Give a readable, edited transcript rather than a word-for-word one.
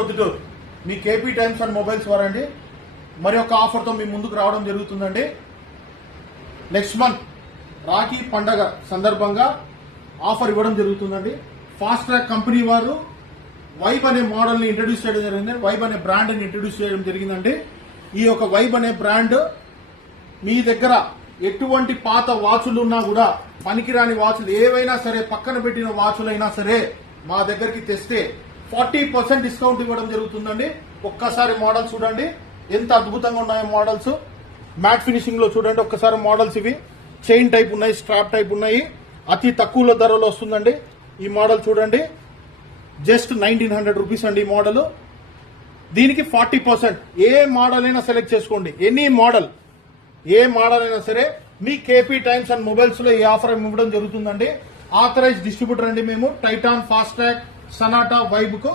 ప్రొద్దుటూరు మీ KP Times and Mobiles వారండి మరి ఒక ఆఫర్తో మీ ముందుకు రావడం జరుగుతుందండి. నెక్స్ట్ మంత్ రాఖీ పండగ సందర్భంగా ఆఫర్ ఇవ్వడం జరుగుతుందండి. ఫాస్ట్ ట్రాక్ కంపెనీ వారు వైబ్ అనే మోడల్ ని ఇంట్రడ్యూస్ చేయడం జరిగింది. వైబ్ అనే బ్రాండ్ ని ఇంట్రడ్యూస్ చేయడం జరిగిందండి. ఈ యొక్క వైబ్ అనే బ్రాండ్ మీ దగ్గర ఎటువంటి పాత వాచులు ఉన్నా కూడా, పనికిరాని వాచులు ఏవైనా సరే, పక్కన పెట్టిన వాచులైనా సరే మా దగ్గరికి తెస్తే 40% డిస్కౌంట్ ఇవ్వడం జరుగుతుందండి. ఒక్కసారి మోడల్ చూడండి ఎంత అద్భుతంగా ఉన్నాయో మోడల్స్. మ్యాట్ ఫినిషింగ్ లో చూడండి ఒక్కసారి మోడల్స్. ఇవి చైన్ టైప్ ఉన్నాయి, స్ట్రాప్ టైప్ ఉన్నాయి. అతి తక్కువ ధరలో వస్తుందండి. ఈ మోడల్ చూడండి, జస్ట్ 1900 రూపీస్ అండి ఈ మోడల్. దీనికి 40%. ఏ మోడల్ అయినా సెలెక్ట్ చేసుకోండి, ఎనీ మోడల్, ఏ మోడల్ అయినా సరే మీ కేపీ టైమ్స్ అండ్ మొబైల్స్ లో ఈ ఆఫర్ ఇవ్వడం జరుగుతుందండి. ఆథరైజ్ డిస్ట్రిబ్యూటర్ అండి మేము టైటాన్, ఫాస్ట్ ట్రాక్, సనాటా, వైబ్ కు.